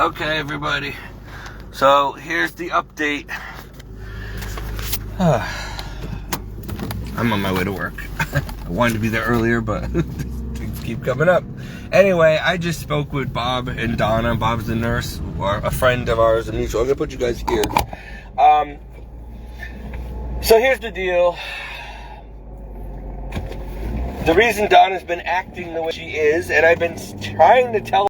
Okay, everybody. So here's the update. I'm on my way to work. I wanted to be there earlier, but things keep coming up. Anyway, I just spoke with Bob and Donna. Bob's the nurse, or a friend of ours, a mutual. I'm gonna put you guys here. So here's the deal. The reason Donna's been acting the way she is, and I've been trying to tell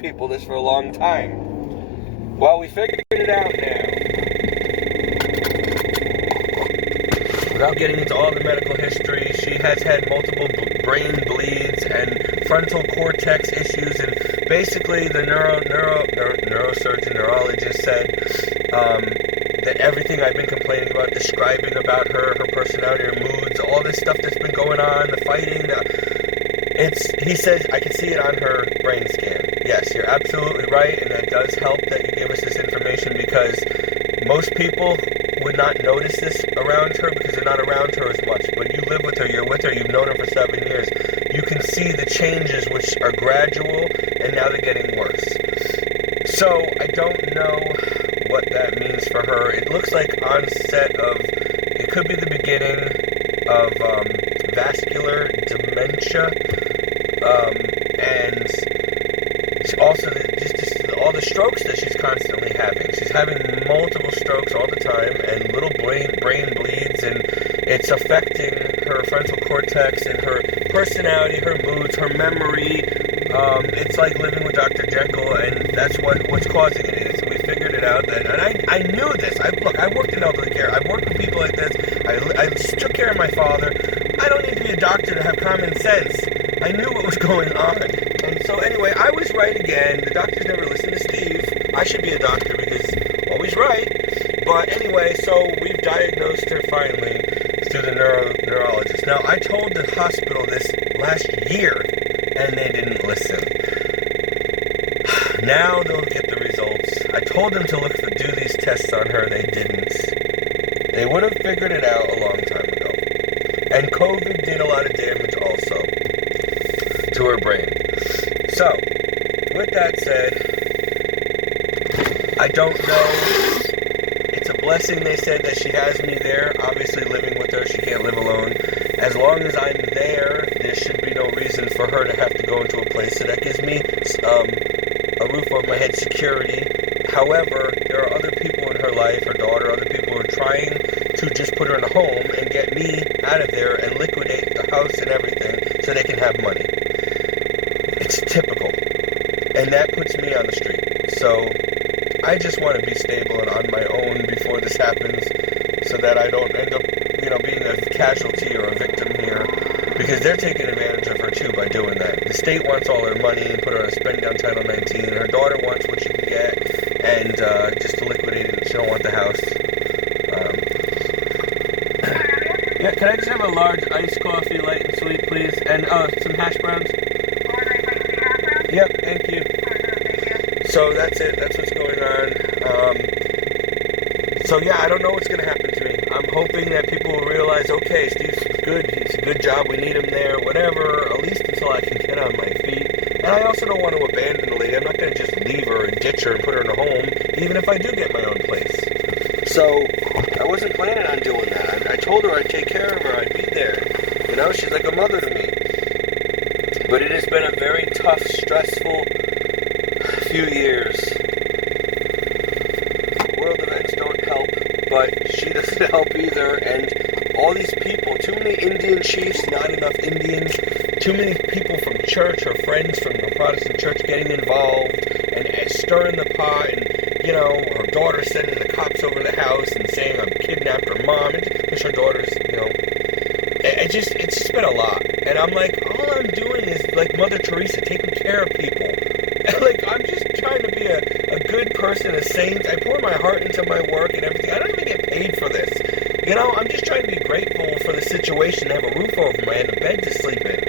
people this for a long time. Well, we figured it out now. Without getting into all the medical history, she has had multiple brain bleeds and frontal cortex issues, and basically the neurosurgeon, neurologist said that everything I've been complaining about, describing about her personality, her moods, all this stuff that's been going on, the fighting, he says, I can see it on her brain scan. Yes, you're absolutely right, and that does help that you give us this information, because most people would not notice this around her because they're not around her as much. But you live with her, you're with her, you've known her for 7 years. You can see the changes, which are gradual, and now they're getting worse. So I don't know what that means for her. It looks like onset of, it could be the beginning of vascular dementia, and also just all the strokes that she's constantly having. She's having multiple strokes all the time, and little brain bleeds, and it's affecting her frontal cortex and her personality, her moods, her memory. It's like living with Dr. Jekyll, and that's what's causing it. We figured it out, and I knew this. I worked in elderly care. I've worked with people like this. I took care of my father. I don't need to be a doctor to have common sense. I knew what was going on. And so anyway, I was right again. The doctors never listen to Steve. I should be a doctor because always right. But anyway, so we've diagnosed her finally through the neurologist. Now, I told the hospital this last year, and they didn't listen. Now they'll get the results. I told them to do these tests on her. They didn't. They would have figured it out a long time ago. And COVID did a lot of damage also to her brain. So, with that said, I don't know. It's a blessing, they said, that she has me there. Obviously, living with her, she can't live alone. As long as I'm there, there should be no reason for her to have to go into a place. So that gives me a roof over my head, security. However, there are other people in her life, her daughter, other people who are trying to just put her in a home and get me out of there and liquidate the house and everything so they can have money. It's typical. And that puts me on the street. So I just want to be stable and on my own before this happens, so that I don't end up, being a casualty or a victim here, because they're taking advantage of her too by doing that. The state wants all her money and put her on a spending on Title 19. Her daughter wants what she can get, and just to liquidate it. She don't want the house. Yeah, can I just have a large iced coffee, light and sweet, please, and some hash browns? Yep, thank you. So that's it. That's what's going on. So yeah, I don't know what's going to happen to me. I'm hoping that people will realize, okay, Steve's good. It's a good job. We need him there. Whatever. At least until I can get on my feet. And I also don't want to abandon the lady. I'm not going to just leave her and ditch her and put her in a home, even if I do get my own place. So I wasn't planning on doing that. I told her I'd take care of her. I'd be there. She's like a mother to me. But it has been a very tough, stressful few years. World events don't help, but she doesn't help either. And all these people, too many Indian chiefs, not enough Indians, too many people from church or friends from the Protestant church getting involved and stirring the pot, and her daughter sending the cops over the house and saying I've kidnapped her mom, and her daughter's, it's just been a lot. And I'm like, all I'm doing is like Mother Teresa, taking care of people. And like, I'm just trying to be a good person, a saint. I pour my heart into my work and everything. I don't even get paid for this. I'm just trying to be grateful for the situation, to have a roof over my head, a bed to sleep in.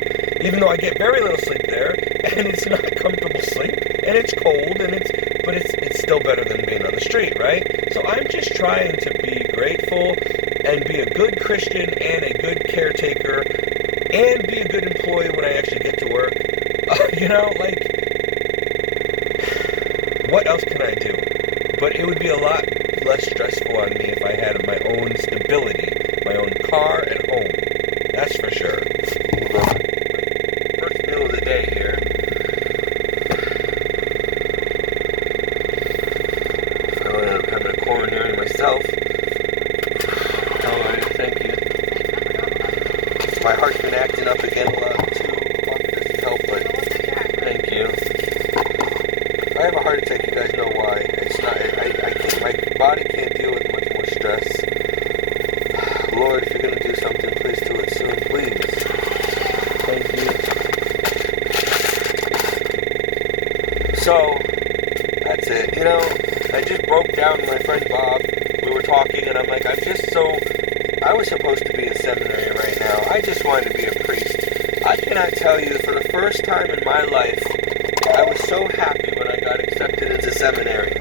Even though I get very little sleep there, and it's not comfortable sleep, and it's cold, but it's still better than being on the street, right? So I'm just trying to be grateful and be a good Christian and a good caretaker and be a good employee when I actually get to work. what else can I do? But it would be a lot less stressful on me if I had my own stability, my own car and home. That's for sure. First meal of the day here. I would end up having a coronary myself. Alright, thank you. My heart's been acting up again a lot too. Coffee doesn't help, but thank you. I have a heart attack, you guys know why. It's not, I can't, my body can't deal with much more stress. Lord, if you're going to do something, please do it soon, please. Thank you. So, that's it. You know, I just broke down with my friend Bob. We were talking, and I'm like, I was supposed to be in seminary right now. I just wanted to be a priest. I cannot tell you, for the first time in my life, I was so happy when I got accepted into seminary.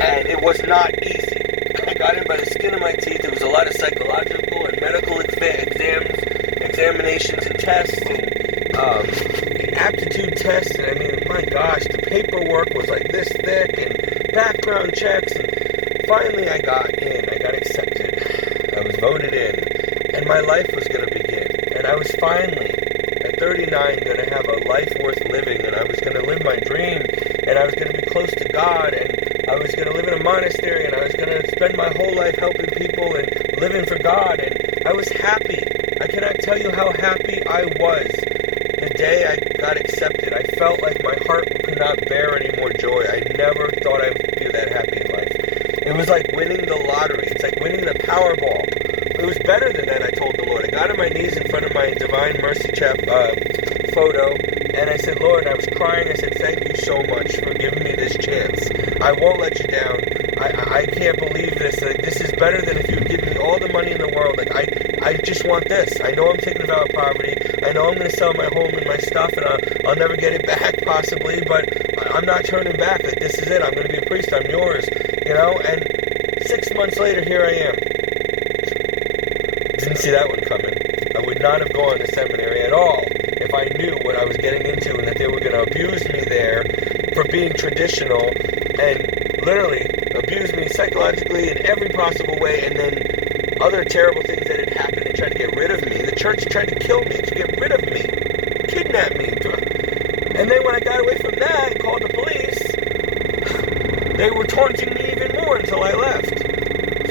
And it was not easy. I got in by the skin of my teeth. There was a lot of psychological and medical examinations and tests and aptitude tests. And I mean, my gosh, the paperwork was like this thick and background checks. And finally I got in. I got accepted. I was voted in. And my life was going to begin. And I was finally, at 39, going to have a life worth living. And I was going to live my dream. And I was going to be close to God. And I was going to live in a monastery. And I was going to spend my whole life helping people and living for God. And I was happy. I cannot tell you how happy I was the day I got accepted. I felt like my heart could not bear any more joy. I never thought I would feel that happy in life. It was like winning the lottery. It's like winning the Powerball. It was better than that, I told the Lord. I got on my knees in front of my Divine Mercy photo, and I said, Lord, I was crying. I said, thank you so much for giving me this chance. I won't let you down. I can't believe this. Like, this is better than if you would give me all the money in the world. Like, I just want this. I know I'm taking a vow of poverty. I know I'm going to sell my home and my stuff, and I'll never get it back, possibly, but I'm not turning back. Like, this is it. I'm going to be a priest. I'm yours, you know? And 6 months later, here I am. Didn't see that one coming. I would not have gone to seminary at all if I knew what I was getting into and that they were going to abuse me there for being traditional and literally abuse me psychologically in every possible way, and then other terrible things that had happened. They tried to get rid of me. The church tried to kill me, to get rid of me, kidnap me. And then when I got away from that and called the police, they were taunting me even more until I left.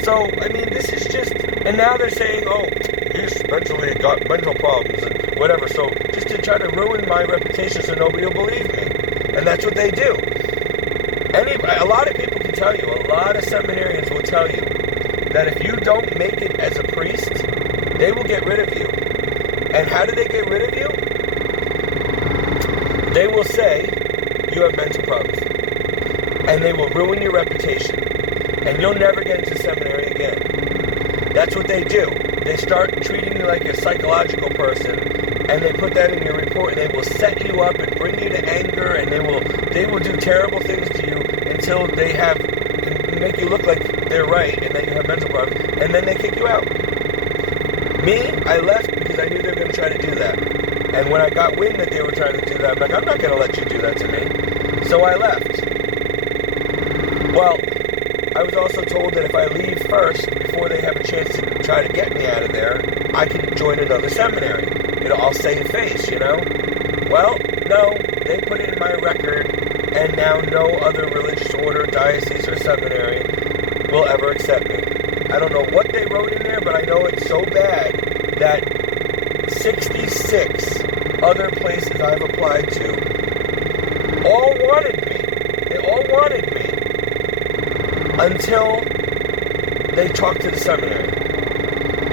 So, I mean, this is just... And now they're saying, oh, he's mentally got mental problems and whatever. So, just to try to ruin my reputation so nobody will believe me. And that's what they do. A lot of people can tell you, a lot of seminarians will tell you that if you don't make it as a priest, they will get rid of you. And how do they get rid of you? They will say you have mental problems. And they will ruin your reputation. And you'll never get into seminary again. That's what they do. They start treating you like a psychological person, and they put that in your report, and they will set you up and bring you to anger, and they will do terrible things to you until they make you look like they're right and that you have mental problems, and then they kick you out. Me, I left because I knew they were going to try to do that. And when I got wind that they were trying to do that, I'm like, I'm not going to let you do that to me. So I left. Well, I was also told that if I leave first, before they have a chance to try to get me out of there, I can join another seminary. I'll save face, you know? Well, no, they put it in my record, and now no other religious order, diocese, or seminary will ever accept me. I don't know what they wrote in there, but I know it's so bad that 66 other places I've applied to all wanted me. They all wanted me. Until they talked to the seminary.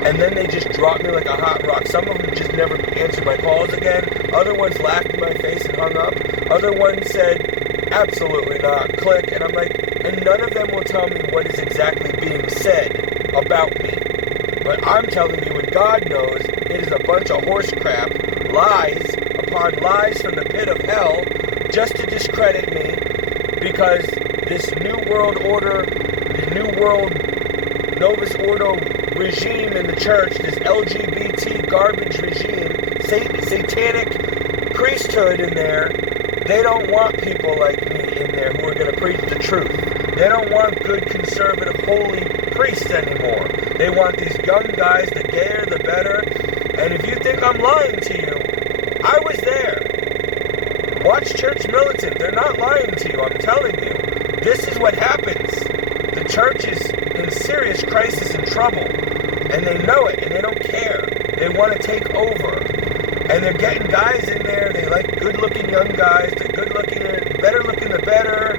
And then they just dropped me like a hot rock. Some of them just never answered my calls again. Other ones laughed in my face and hung up. Other ones said, absolutely not, click. And I'm like, and none of them will tell me what is exactly being said about me. But I'm telling you, and God knows, it is a bunch of horse crap, lies upon lies from the pit of hell, just to discredit me, because this New World Order, the New World Novus Ordo regime in the church, this LGBT garbage regime, satanic priesthood in there, They don't want people like me in there who are going to preach the truth. They don't want good, conservative, holy priests anymore. They want these young guys, the gayer, the better. And if you think I'm lying to you, I was there. Watch Church Militant. They're not lying to you, I'm telling you. This is what happens. The church is in serious crisis and trouble. And they know it, and they don't care. They want to take over. And they're getting guys in there. They like good-looking young guys. They're good-looking, better-looking the better.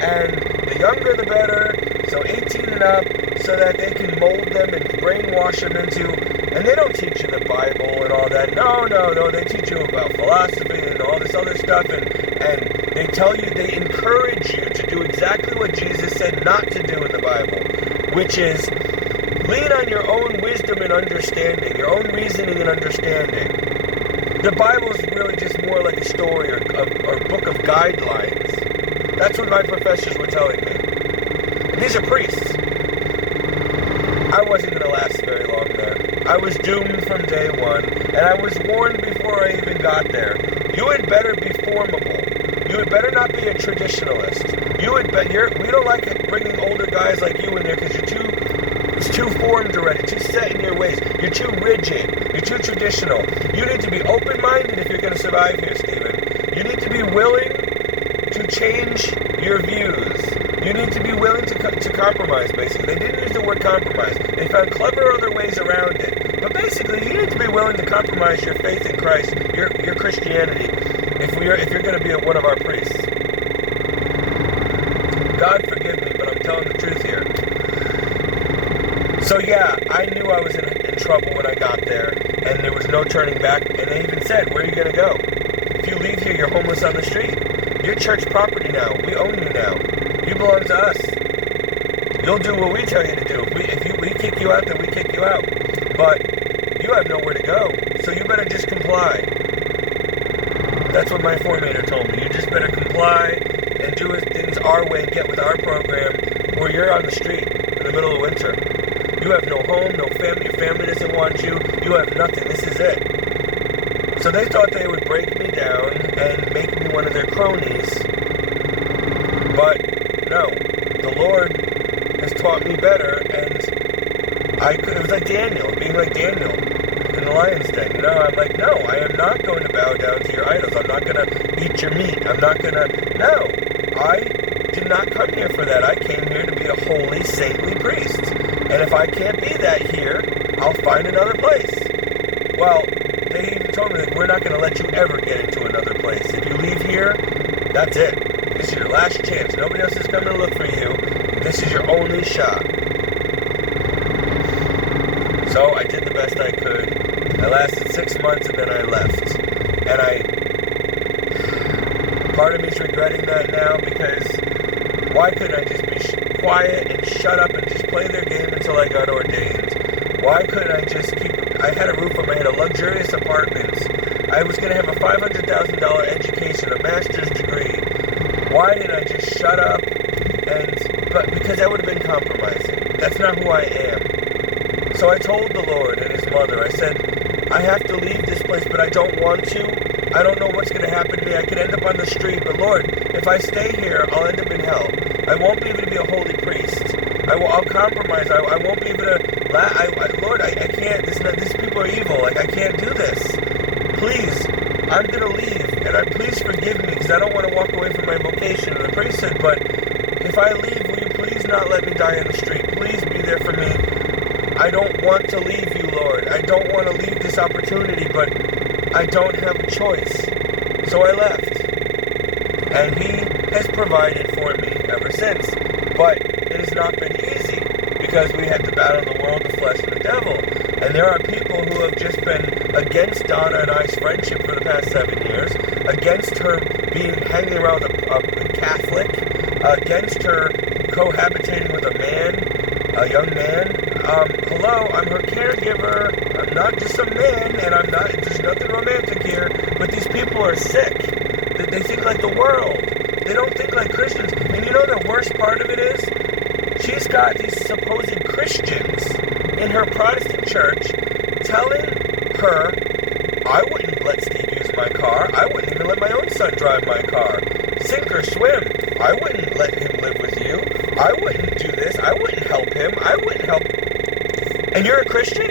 And the younger the better. So 18 and up, so that they can mold them and brainwash them into... And they don't teach you the Bible and all that. No. They teach you about philosophy and all this other stuff. And they tell you, they encourage you to do exactly what Jesus said not to do in the Bible. Which is, lean on your own wisdom and understanding. Your own reasoning and understanding. The Bible is really just more like a story or a book of guidelines. That's what my professors were telling me. And these are priests. I wasn't going to last very long there. I was doomed from day one, and I was warned before I even got there. You had better be formable. You had better not be a traditionalist. We don't like bringing older guys like you in there because it's too formed already, too set in your ways. You're too rigid. You're too traditional. You need to be open-minded if you're going to survive here, Stephen. You need to be willing to change your views. You need to be willing to compromise, basically. They didn't use the word compromise. They found clever other ways around it. But basically, you need to be willing to compromise your faith in Christ, your Christianity, if you're going to be one of our priests. God forgive me, but I'm telling the truth here. So yeah, I knew I was in trouble when I got there, and there was no turning back, and they even said, where are you going to go? If you leave here, you're homeless on the street. You're church property now. We own you now. You belong to us. You'll do what we tell you to do. If we kick you out, then we kick you out. But you have nowhere to go, so you better just comply. That's what my formator told me. You just better comply and do things our way and get with our program, or you're on the street in the middle of winter. You have no home, no family. Your family doesn't want you. You have nothing. This is it. So they thought they would break me down and make me one of their cronies. But no, the Lord has taught me better, and it was like Daniel, being like Daniel in the lion's den. I'm like, no, I am not going to bow down to your idols. I'm not going to eat your meat. No, I did not come here for that. I came here to be a holy, saintly priest. And if I can't be that here, I'll find another place. Well, they even told me that we're not going to let you ever get into another place. If you leave here, that's it. This is your last chance. Nobody else is coming to look for you. This is your only shot. So I did the best I could. I lasted 6 months and then I left. And part of me is regretting that now, because why couldn't I just be quiet and shut up and just play their game until I got ordained? Why couldn't I just I had a roof on my head, a luxurious apartment. I was going to have a $500,000 education, a master's degree. Why didn't I just shut up? But because that would have been compromising. That's not who I am. So I told the Lord and his mother, I said, I have to leave this place, but I don't want to. I don't know what's going to happen to me. I could end up on the street, but Lord, if I stay here, I'll end up in hell. I won't be able to be a holy priest. I'll compromise. I won't be able to... Lord, I can't. These people are evil. I can't do this. Please, I'm going to leave, and please forgive me, because I don't want to walk away from my vocation in the priesthood, but if I leave, will you please not let me die on the street? Please be there for me. I don't want to leave you, Lord. I don't want to leave this opportunity, but I don't have a choice. So I left. And he has provided for me ever since. But it has not been easy, because we had to battle the world, the flesh, and the devil. And there are people who have just been against Donna and I's friendship for the past 7 years, against her hanging around a Catholic, against her cohabitating with a young man. Hello, I'm her caregiver. I'm not just a man, and there's nothing romantic here, but these people are sick. They think like the world. They don't think like Christians. And you know the worst part of it is? She's got these supposed Christians in her Protestant church telling her, I wouldn't let Steve use my my car. I wouldn't even let my own son drive my car. Sink or swim. I wouldn't let him live with you. I wouldn't do this. I wouldn't help him. I wouldn't help. And you're a Christian?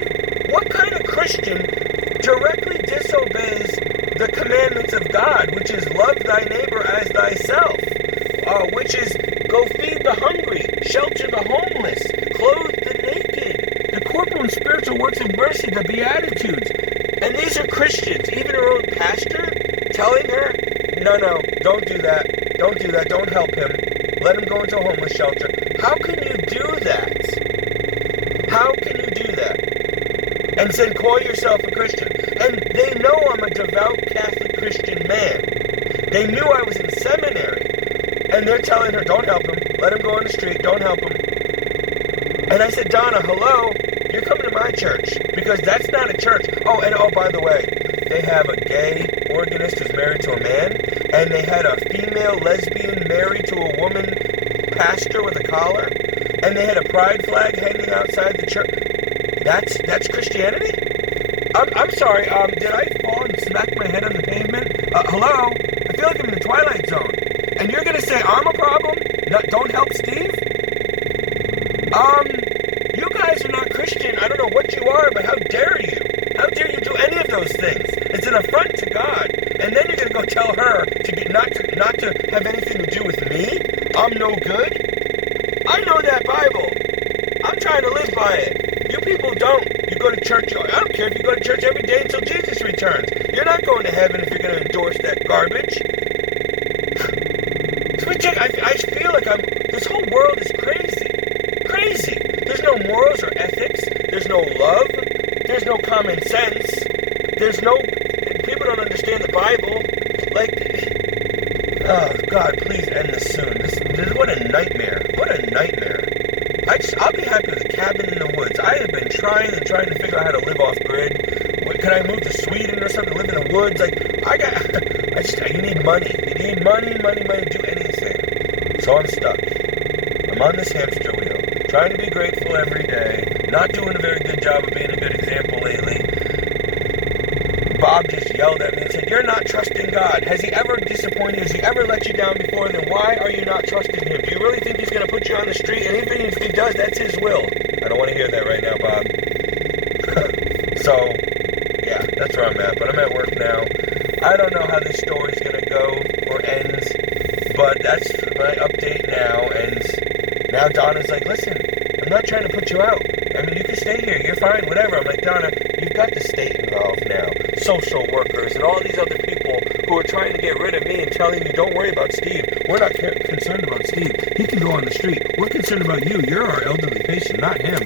What kind of Christian directly disobeys the commandments of God, which is love thy neighbor as thyself, which is go feed the hungry, shelter the homeless, clothe the naked, the corporal and spiritual works of mercy, the Beatitudes. And these are Christians, even her own pastor, telling her, no, don't do that, don't help him, let him go into a homeless shelter. How can you do that? How can you do that? And then call yourself a Christian? And they know I'm a devout Catholic Christian man. They knew I was in seminary. And they're telling her, don't help him, let him go on the street, don't help him. And I said, Donna, hello, you're coming to my church, because that's not a church. Oh, by the way, they have a gay organist who's married to a man, and they had a female lesbian married to a woman pastor with a collar, and they had a pride flag hanging outside the church. That's Christianity? I'm sorry, did I fall and smack my head on the pavement? Hello? I feel like I'm in the Twilight Zone. And you're gonna say I'm a problem? No, don't help Steve? You guys are not Christian. I don't know what you are, but how dare you? How dare you do any of those things? It's an affront to God. And then you're gonna go tell her not to have anything to do with me? I'm no good? I know that Bible. I'm trying to live by it. You people don't. You go to church. I don't care if you go to church every day until Jesus returns. You're not going to heaven if you're going to endorse that garbage. I feel like this whole world is crazy. Crazy. There's no morals or ethics. There's no love. There's no common sense. People don't understand the Bible. Oh God, please end this soon. What a nightmare. What a nightmare. I'll be happy with a cabin in the woods. I have been trying to figure out how to live off grid. Can I move to Sweden or something, live in the woods? You need money. You need money to do anything. So I'm stuck. I'm on this hamster wheel, trying to be grateful every day, not doing a very good job of being a good example lately. Bob just yelled at me and said, you're not trusting God. Has he ever disappointed you? Has he ever let you down before? Then why are you not trusting him? Do you really think he's going to put you on the street? And even if he does, that's his will. I don't want to hear that right now, Bob. So, yeah, that's where I'm at. But I'm at work now. I don't know how this story's going to go or end, but that's my update now. And now Donna's like, listen, I'm not trying to put you out. I mean, you can stay here. You're fine, whatever. I'm like, Donna, you've got the state involved now. Social workers and all these other people who are trying to get rid of me and telling you, don't worry about Steve. We're not concerned about Steve. He can go on the street. We're concerned about you. You're our elderly patient, not him.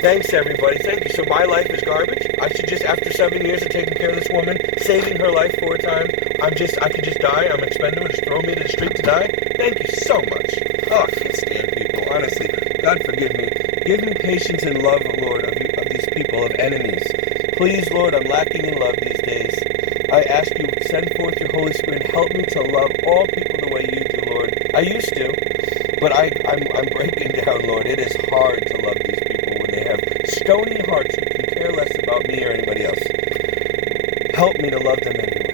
Thanks, everybody. Thank you. So my life is garbage? I should just, after 7 years of taking care of this woman, saving her life 4 times, I could just die? I'm expendable? Just throw me to the street to die? Thank you so much. Oh, I can't stand people. Honestly, God forgive me. Give me patience and love, Lord, of these people, of enemies. Please, Lord, I'm lacking in love these days. I ask you, send forth your Holy Spirit and help me to love all people the way you do, Lord. I used to, but I'm breaking down, Lord. It is hard to love these people when they have stony hearts and can care less about me or anybody else. Help me to love them anyway.